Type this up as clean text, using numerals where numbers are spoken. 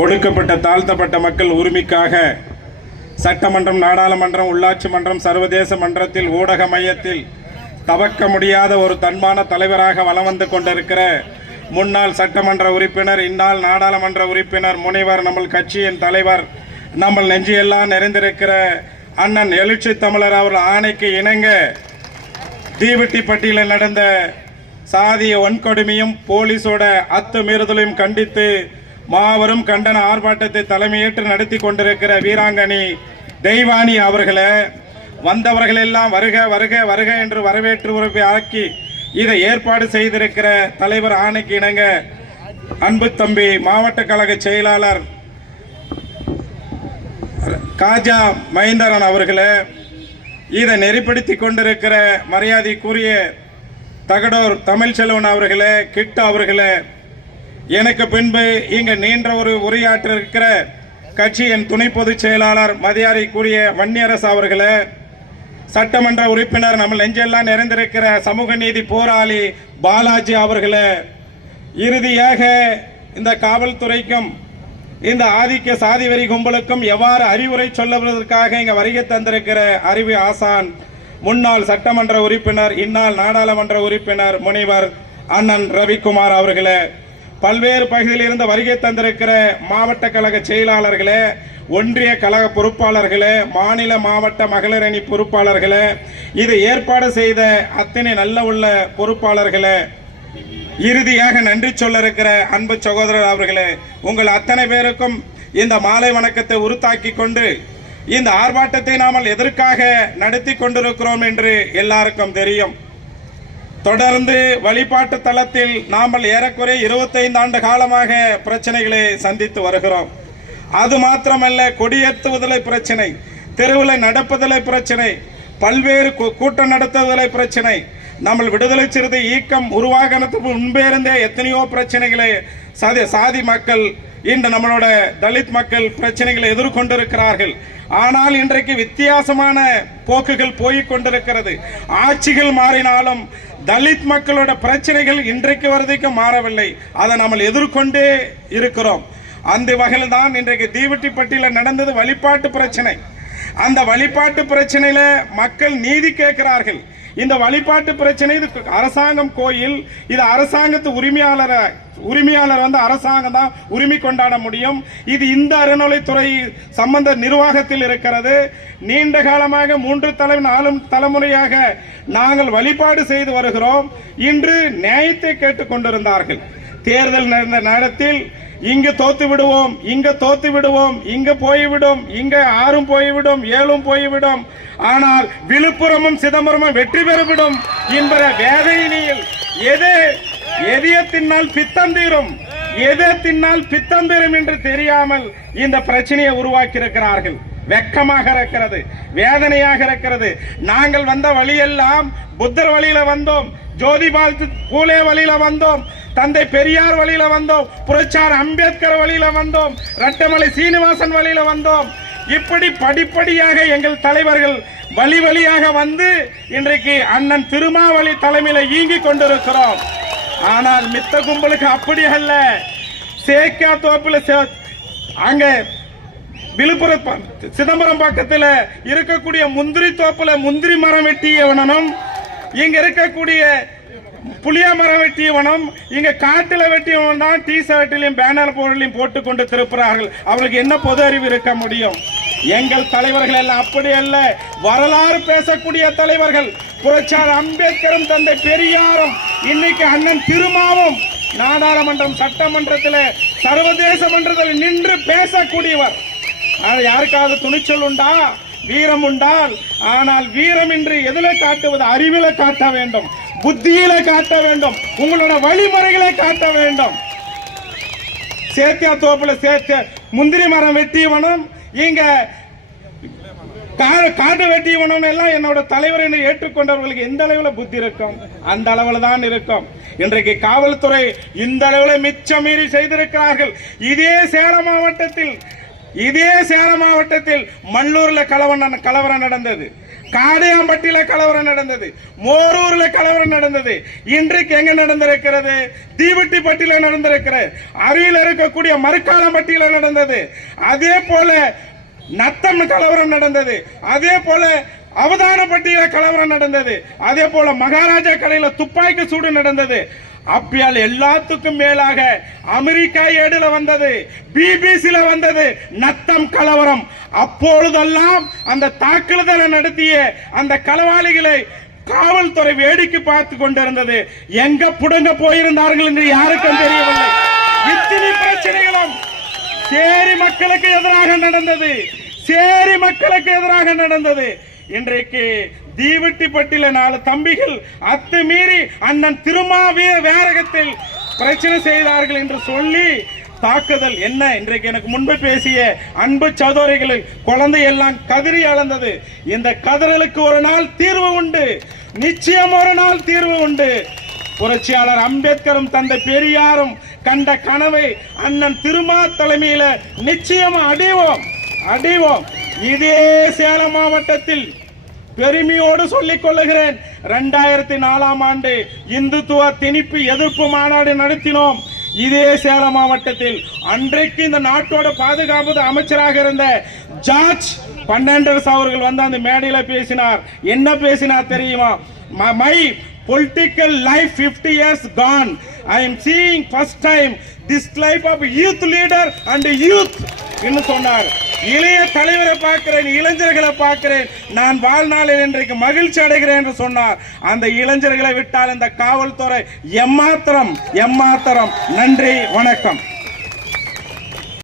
ஒடுக்கப்பட்ட தாழ்த்தப்பட்ட மக்கள் உரிமைக்காக சட்டமன்றம், நாடாளுமன்றம், உள்ளாட்சி மன்றம், சர்வதேச மன்றத்தில், ஊடக மையத்தில் தவக்க முடியாத ஒரு தன்மான தலைவராக வலம் வந்து கொண்டிருக்கிற முன்னாள் சட்டமன்ற உறுப்பினர், இந்நாள் நாடாளுமன்ற உறுப்பினர், முனைவர், நம்ம கட்சியின் தலைவர், நம்ம நெஞ்சியெல்லாம் நிறைந்திருக்கிற அண்ணன் எழுச்சி தமிழர் அவர்கள் ஆணைக்கு இணங்க தீவெட்டிப்பட்டியில் நடந்த சாதிய வன்கொடுமையும் போலீஸோட அத்துமீறுதலையும் கண்டித்து மாபெரும் கண்டன ஆர்ப்பாட்டத்தை தலைமையேற்று நடத்தி கொண்டிருக்கிற வீராங்கனி தெய்வானி அவர்களை வந்தவர்கள் எல்லாம் வருக வருக வருக என்று வரவேற்று உறுப்பை ஆக்கி இதை ஏற்பாடு செய்திருக்கிற தலைவர் ஆணைக்கு இணங்க அன்பு தம்பி மாவட்ட கழக செயலாளர் காஜா மஹிந்தரன் அவர்களே, இதை நெறிப்படுத்தி கொண்டிருக்கிற மரியாதைக்குரிய தகடூர் தமிழ்ச்செல்வன் அவர்களே, கிட்ட அவர்களே, எனக்கு பின்பு இங்கு நீண்ட ஒரு உரையாற்ற இருக்கிற கட்சியின் துணை பொதுச் செயலாளர் மரியாதைக்குரிய வன்னியரசு அவர்களே, சட்டமன்ற உறுப்பினர், நம்ம நெஞ்செல்லாம் நிறைந்திருக்கிற சமூக நீதி போராளி பாலாஜி அவர்களே, இறுதியாக இந்த காவல்துறைக்கும் இந்த ஆதிக்க சாதி வெறி கும்பலுக்கும் எவ்வாறு அறிவுரை சொல்லுவதற்காக இங்க வருகை தந்திருக்கிற அறிவு ஆசான் முன்னாள் சட்டமன்ற உறுப்பினர், இந்நாள் நாடாளுமன்ற உறுப்பினர் முனைவர் அண்ணன் ரவிக்குமார் அவர்களே, பல்வேறு பகுதியில் இருந்து வருகை தந்திருக்கிற மாவட்ட கழக செயலாளர்களே, ஒன்றிய கழக பொறுப்பாளர்களே, மாநில மாவட்ட மகளிர் அணி பொறுப்பாளர்களே, இதை ஏற்பாடு செய்த அத்தனை நல்ல உள்ள பொறுப்பாளர்களே, இறுதியாக நன்றி சொல்ல இருக்கிற அன்பு சகோதரர் அவர்களே, உங்கள் அத்தனை பேருக்கும் இந்த மாலை வணக்கத்தை உறுத்தாக்கி கொண்டு இந்த ஆர்ப்பாட்டத்தை நாம் எதற்காக நடத்தி கொண்டிருக்கிறோம் என்று எல்லாருக்கும் தெரியும். தொடர்ந்து வழிபாட்டு தளத்தில் நாம் ஏறக்குறைய 25 ஆண்டு காலமாக பிரச்சனைகளை சந்தித்து வருகிறோம். அது மாத்திரமல்ல, கொடியேற்றுவதில்லை பிரச்சனை, தெருவில் நடப்பதில்லை பிரச்சனை, பல்வேறு கூட்டம் நடத்துவதில்லை பிரச்சனை, நம்ம விடுதலை சிறுத்தை இயக்கம் உருவாகிறதுக்கு முன்பே இருந்தே எத்தனையோ பிரச்சனைகளை சாதி மக்கள், இன்று நம்மளோட தலித் மக்கள் பிரச்சனைகளை எதிர்கொண்டிருக்கிறார்கள். ஆனால் இன்றைக்கு வித்தியாசமான போக்குகள் போய்க் கொண்டிருக்கிறது. ஆட்சிகள் மாறினாலும் தலித் மக்களோட பிரச்சனைகள் இன்றைக்கு வரைக்கும் மாறவில்லை. அதை நம்ம எதிர்கொண்டே இருக்கிறோம். அந்த வகையில் தான் இன்றைக்கு தீவெட்டிப்பட்டியில் நடந்தது வழிபாட்டு பிரச்சனை. அந்த வழிபாட்டு பிரச்சனையில மக்கள் நீதி கேட்கிறார்கள். இந்த வழிபாட்டு பிரச்சனை, இது அரசாங்கம் கோயில், இது அரசாங்கத்து உரிமையாளர் வந்து அரசாங்கம் தான் உரிமை கொண்டாட முடியும். இது இந்த அறநிலைத்துறை சம்பந்த நிர்வாகத்தில் இருக்கிறது. நீண்ட காலமாக 3 4 தலைமுறையாக நாங்கள் வழிபாடு செய்து வருகிறோம். இன்று நியாயத்தை கேட்டுக் கொண்டிருந்தார்கள். தேர்தல் நடந்த நேரத்தில் இங்கு தோத்து விடுவோம், இங்க தோத்து விடுவோம், இங்க போய்விடும், இங்க 6 போய்விடும், 7 போய்விடும், ஆனால் விழுப்புரமும் சிதம்பரமும் வெற்றி பெறவிடும் என்கிற வேதனையில் எதைய தின்னால் பித்தம் தீரும், எதை தின்னால் பித்தம் தீரும் என்று தெரியாமல் இந்த பிரச்சனையை உருவாக்கி இருக்கிறார்கள். வெக்கமாக இருக்கிறது, வேதனையாக இருக்கிறது. நாங்கள் வந்த வழியெல்லாம் புத்தர் வழியில வந்தோம், ஜோதிபால் பூலே வழியில வந்தோம், தந்தை பெரியார் வழியில வந்தோம், புரட்சியாளர் அம்பேத்கர் வழியில வந்தோம், ரட்டமலை சீனிவாசன் வழியில வந்தோம். இப்படி படிப்படியாக எங்கள் தலைவர்கள் வழியாக வந்து இன்றைக்கு அண்ணன் திருமாவளி தலைமையில இயங்கி கொண்டிருக்கிறோம். ஆனால் மித்த கும்பலுக்கு அப்படி அல்ல. சேக்கா தோப்புல அங்க விழுப்புரம் சிதம்பரம் பக்கத்தில் இருக்கக்கூடிய முந்திரி தோப்புல முந்திரி மரம் வெட்டியவனும், இங்க இருக்கக்கூடிய புளிய மரம் வெட்டியவனும், இங்க காட்டுல வெட்டியவன் தான் டி ஷர்ட்லையும் பேனர் போர்டிலையும் போட்டுக் கொண்டு திருப்புறார்கள். அவர்களுக்கு என்ன பொது அறிவு இருக்க முடியும்? எங்கள் தலைவர்கள் எல்லாம் அப்படி அல்ல. வரலாறு பேசக்கூடிய தலைவர்கள். புரட்சியாளர் அம்பேத்கரும் தந்தை பெரியாரும், இன்னைக்கு அண்ணன் திருமாவும் நாடாளுமன்றம், சட்டமன்றத்தில், சர்வதேச மன்றத்தில் நின்று பேசக்கூடியவர். யாருக்காவது துணிச்சல் உண்டா? வீரம் உண்டால், ஆனால் வீரம் இன்று எதில காட்டுவது? அறிவில காட்ட வேண்டும், புத்தியில காட்ட வேண்டும், உங்களோட வழிமுறைகளை காட்ட வேண்டும். சேத்தியா தோப்புல முந்திரி மரம் வெட்டியவனும், இங்க காடு வெட்டியவனும் எல்லாம் என்னோட தலைவர் என்று ஏற்றுக்கொண்டவர்களுக்கு எந்த அளவில் புத்தி இருக்கும்? அந்த அளவில் தான் இருக்கும். இன்றைக்கு காவல்துறை இந்த அளவில் மிச்சம் மீறி செய்திருக்கிறார்கள். இதே சேலம் மாவட்டத்தில் மல்லூர்ல கலவரம் நடந்தது. காடையாம்பட்டியில கலவரம் நடந்தது, மோரூர்ல கலவரம் நடந்தது, இன்றைக்கு எங்க நடந்திருக்கிறது? தீவட்டிப்பட்டியில நடந்திருக்கிறது, அருகில் இருக்கக்கூடிய மறுக்காலம்பட்டியில நடந்தது, அதே போல நத்தம் கலவரம் நடந்தது, அதே போல அவதானப்பட்டியில கலவரம் நடந்தது, அதே போல மகாராஜா கடையில துப்பாக்கி சூடு நடந்தது. அப்பியால் எல்லாத்துக்கும் மேலாக அமெரிக்கா ஏடுல வந்தது, பிபிசில வந்தது நத்தம் கலவரம். அப்பொழுதெல்லாம் அந்த தாக்குதலை நடத்திய அந்த களவாளிகளை காவல்துறை வேடிக்கை பார்த்து கொண்டிருந்தது. எங்க புடுங்க போயிருந்தார்கள் என்று யாருக்கும் தெரியவில்லை. இத்தனை பிரச்சனைகளும் சேரி மக்களுக்கு எதிராக நடந்தது, சேரி மக்களுக்கு எதிராக நடந்தது. இன்றைக்கு தீவட்டிப்பட்டில 4 தம்பிகள் அத்துமீறி அண்ணன் திருமாவேரகத்தில் பிரச்சனை செய்தார்கள் என்று சொல்லி தாக்குதல் என்ன? இன்றைக்கு எனக்கு முன்பு பேசிய அன்பு சகோதரிகள் குழந்தை எல்லாம் கதறி அளந்தது. இந்த கதறலுக்கு ஒரு நாள் தீர்வு உண்டு, நிச்சயம் ஒரு நாள் தீர்வு உண்டு. புரட்சியாளர் அம்பேத்கரும் தந்தை பெரியாரும் கண்ட கனவை அண்ணன் திருமா தலைமையில நிச்சயம் அடைவோம். இதே சேலம் மாவட்டத்தில் பெருமையோடு சொல்லிக் கொள்ளுகிறேன், 2004ஆம் ஆண்டு இந்துத்துவ திணிப்பு எதிர்ப்பு மாநாடு நடத்தினோம் இதே சேலம் மாவட்டத்தில். அன்றைக்கு இந்த நாட்டோட பாதுகாப்பு அமைச்சராக இருந்த ஜார்ஜ் பெர்னாண்டஸ் அவர்கள் வந்து அந்த மேடையில பேசினார். என்ன பேசினார் தெரியுமா? My political life 50 years gone. I am seeing first time this life of youth leader and youth என்று சொன்னார். இளைய தலைவரை பார்க்கிறேன், இளைஞர்களை பார்க்கிறேன், நான் வாழ்நாளில் இன்றைக்கு மகிழ்ச்சி அடைகிறேன் என்று சொன்னார். அந்த இளைஞர்களை விட்டால் இந்த காவல்துறை எம்மாத்திரம். நன்றி, வணக்கம்.